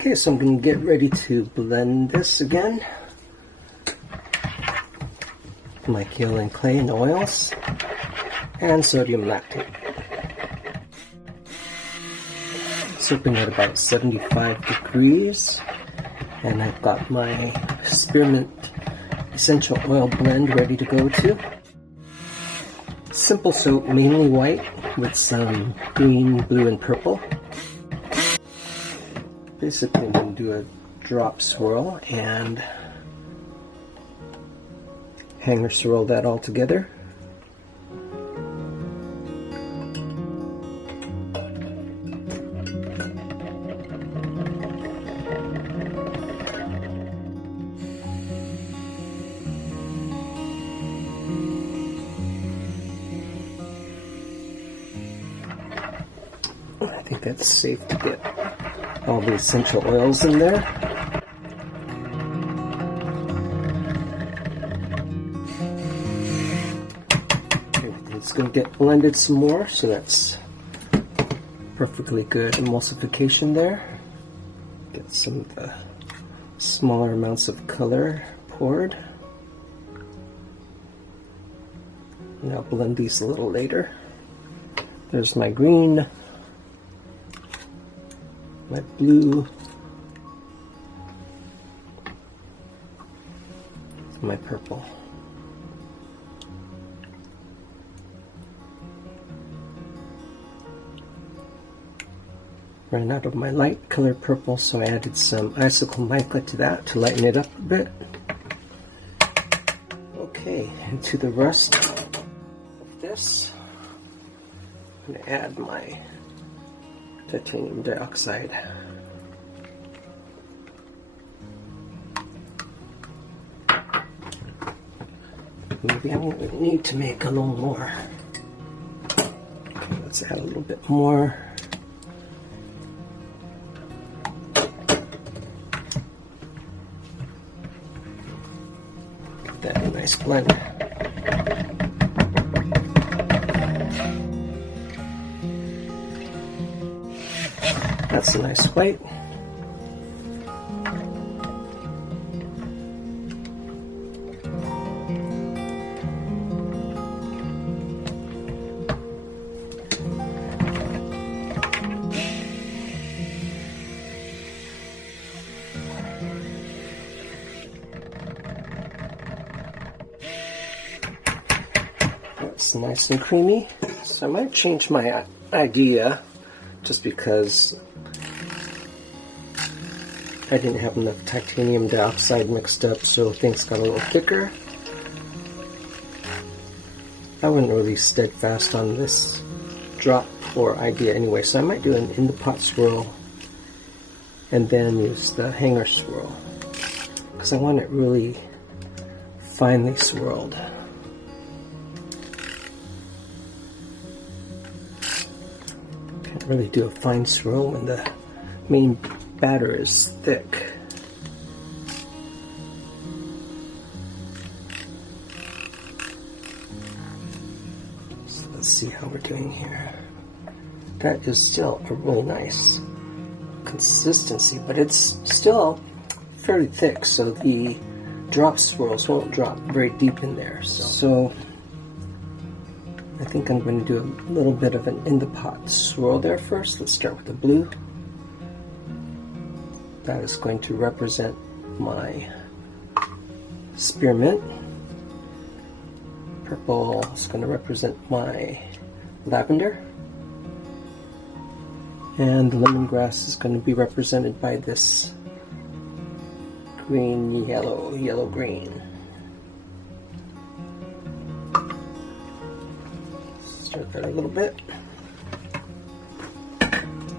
Okay, so I'm going to get ready to blend this again. My kaolin clay and oils and sodium lactate. Soaking at about 75 degrees, and I've got my Spearmint essential oil blend ready to go to. Simple soap, mainly white with some green, blue, and purple. Basically, I'm going to do a drop swirl and hanger swirl that all together. I think that's safe to get all the essential oils in there. Everything's going to get blended some more, so that's perfectly good emulsification there. Get some of the smaller amounts of color poured. And I'll blend these a little later. There's my green, my blue, my purple. Ran out of my light color purple, so I added some icicle mica to that to lighten it up a bit. Okay, into the rest of this, I'm going to add my titanium dioxide. Maybe I need to make a little more. Okay, let's add a little bit more. Get that a nice blend. That's a nice white. That's nice and creamy. So I might change my idea just because I didn't have enough titanium dioxide mixed up, so things got a little thicker. I wasn't really steadfast on this drop pour idea anyway, so I might do an in the pot swirl and then use the hanger swirl because I want it really finely swirled. Can't really do a fine swirl when the main batter is thick. So let's see how we're doing here. That is still a really nice consistency, but it's still fairly thick, so the drop swirls won't drop very deep in there. So I think I'm going to do a little bit of an in the pot swirl there first. Let's start with the blue. That is going to represent my spearmint. Purple is going to represent my lavender. And the lemongrass is going to be represented by this green, yellow, green. Start that a little bit.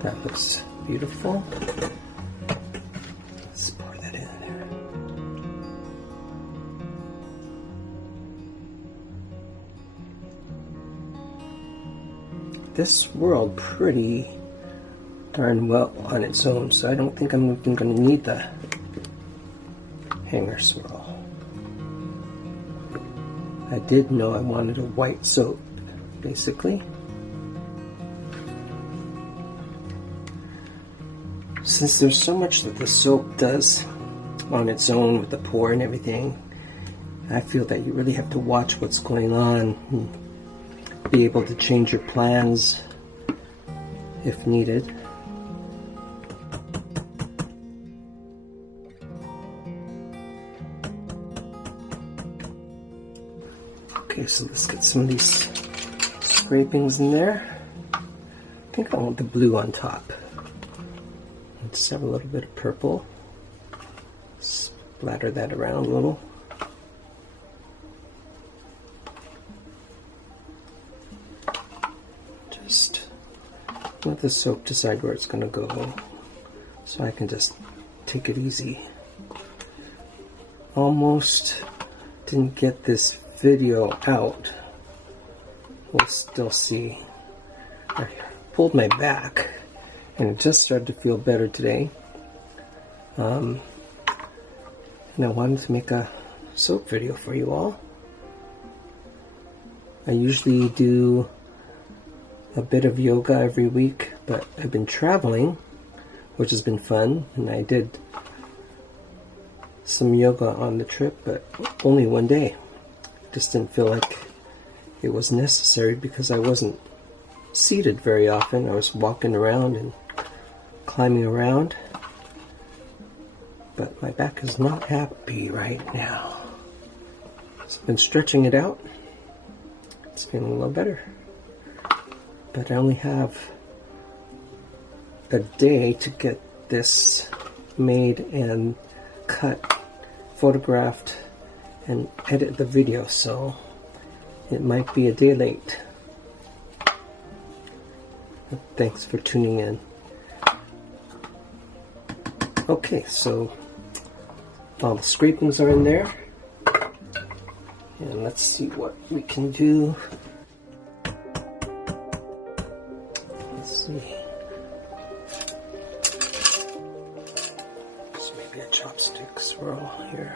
That looks beautiful. Pour that in there. This swirled pretty darn well on its own, so I don't think I'm even going to need the hanger swirl. I did know I wanted a white soap, basically. since there's so much that the soap does on its own with the pour and everything, I feel that you really have to watch what's going on and be able to change your plans if needed. Okay, so let's get some of these scrapings in there. I think I want the blue on top. Let's have a little bit of purple. Splatter that around a little. Just let the soap decide where it's going to go, so I can just take it easy. Almost didn't get this video out. We'll still see. I pulled my back and it just started to feel better today. And I wanted to make a soap video for you all. I usually do a bit of yoga every week, but I've been traveling, which has been fun, and I did some yoga on the trip, but only one day. Just didn't feel like it was necessary because I wasn't seated very often. I was walking around and climbing around, but my back is not happy right now. So I've been stretching it out. It's feeling a little better. But I only have a day to get this made and cut, photographed, and edit the video, so it might be a day late. But thanks for tuning in. Okay, so all the scrapings are in there, and let's see what we can do. Let's see. So maybe a chopstick swirl here.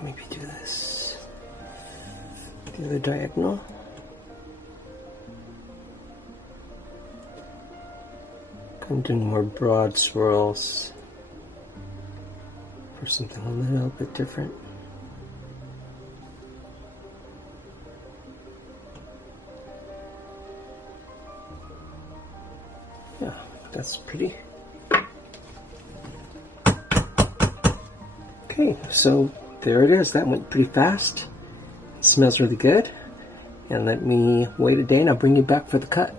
Maybe do this, the other diagonal. I'm doing more broad swirls for something a little bit different. Yeah, that's pretty. Okay, so there it is. That went pretty fast. It smells really good. And let me wait a day and I'll bring you back for the cut.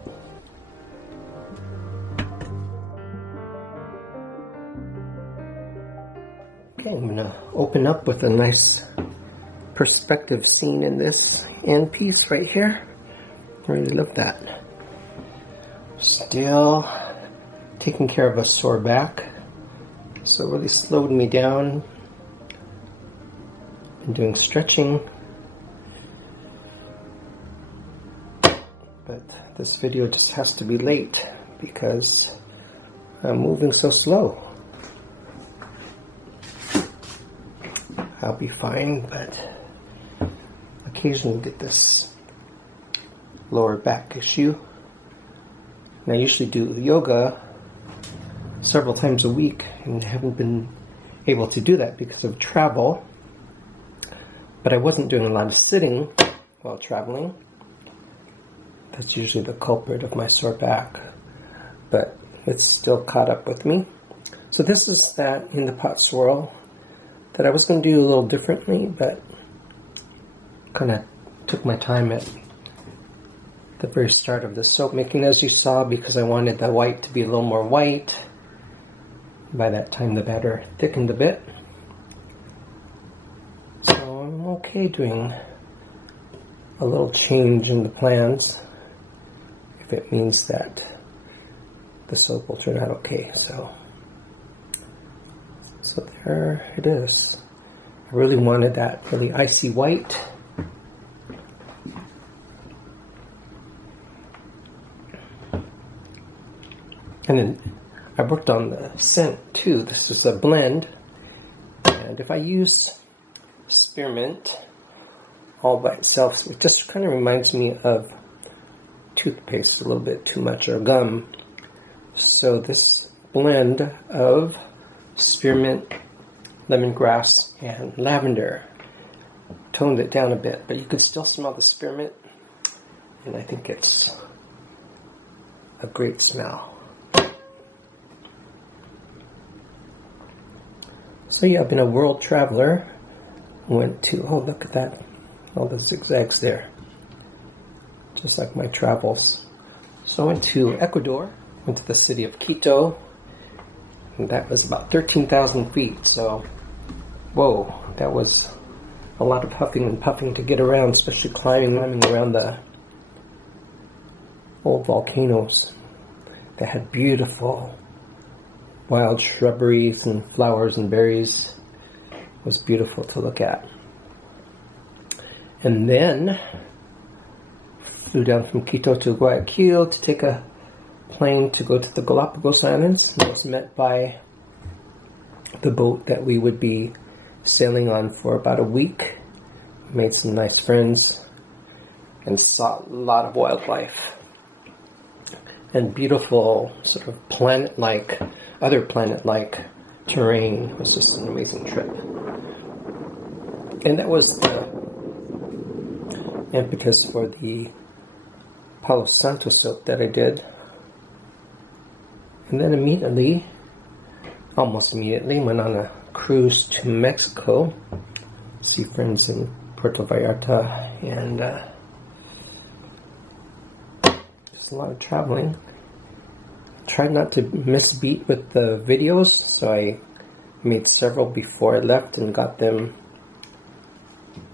Okay, I'm gonna open up with a nice perspective scene in this end piece right here. I really love that. Still taking care of a sore back, so it really slowed me down. Been doing stretching, but this video just has to be late because I'm moving so slow. I'll be fine, but occasionally get this lower back issue. And I usually do yoga several times a week and haven't been able to do that because of travel. But I wasn't doing a lot of sitting while traveling. That's usually the culprit of my sore back, but it's still caught up with me. So this is that in the pot swirl that I was going to do a little differently, but kind of took my time at the very start of the soap making, as you saw, because I wanted the white to be a little more white. By that time the batter thickened a bit. So I'm okay doing a little change in the plans if it means that the soap will turn out okay. So there it is. I really wanted that really icy white. And then I worked on the scent too. This is a blend. And if I use spearmint all by itself, it just kind of reminds me of toothpaste a little bit too much, or gum. So this blend of spearmint, lemongrass, and lavender toned it down a bit, but you could still smell the spearmint, and I think it's a great smell. So yeah, I've been a world traveler. Went to, oh look at that, all the zigzags there, just like my travels. So I went to Ecuador, went to the city of Quito, and that was about 13,000 feet, so whoa, that was a lot of huffing and puffing to get around, especially climbing around the old volcanoes that had beautiful wild shrubberies and flowers and berries. It was beautiful to look at. And then flew down from Quito to Guayaquil to take a plane to go to the Galapagos Islands. I was met by the boat that we would be sailing on for about a week. Made some nice friends and saw a lot of wildlife and beautiful sort of planet-like, other planet-like terrain. It was just an amazing trip. And that was the impetus for the Palo Santo soap that I did. And then immediately, almost immediately, went on a cruise to Mexico, see friends in Puerto Vallarta, and just a lot of traveling. Tried not to miss a beat with the videos, so I made several before I left and got them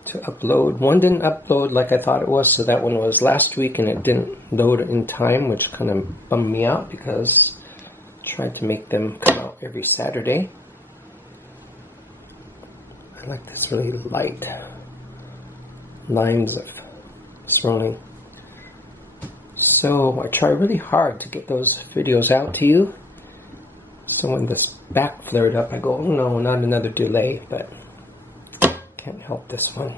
to upload. One didn't upload like I thought it was, so that one was last week and it didn't load in time, which kind of bummed me out because I tried to make them come out every Saturday. I like this really light lines of swirling. So I try really hard to get those videos out to you. So when this back flared up, I go, oh no, not another delay, but can't help this one.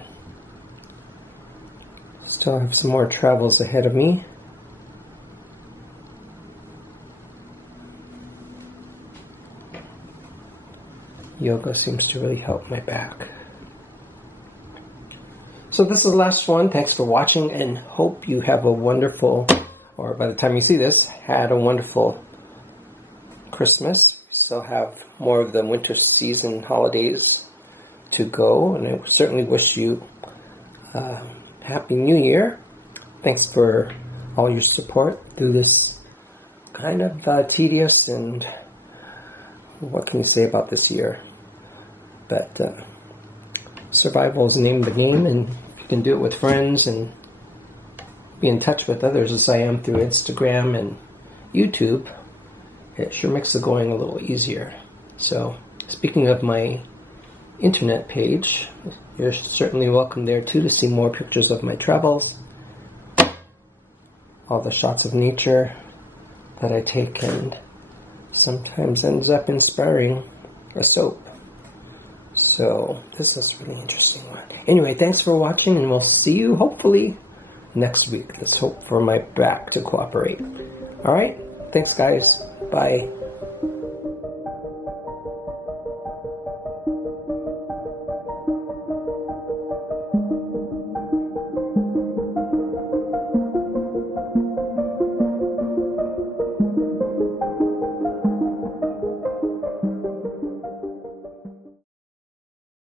Still have some more travels ahead of me. Yoga seems to really help my back. So this is the last one. Thanks for watching, and hope you have a wonderful, or by the time you see this, had a wonderful Christmas. We still have more of the winter season holidays to go, and I certainly wish you a Happy New Year. Thanks for all your support through this kind of tedious, and what can you say about this year? But survival is the name of the game, and if you can do it with friends and be in touch with others as I am through Instagram and YouTube, it sure makes the going a little easier. So, speaking of my internet page, you're certainly welcome there too to see more pictures of my travels, all the shots of nature that I take, and sometimes ends up inspiring a soap. So this is a really interesting one. Anyway, thanks for watching, and we'll see you hopefully next week. Let's hope for my back to cooperate. Alright, thanks guys. Bye.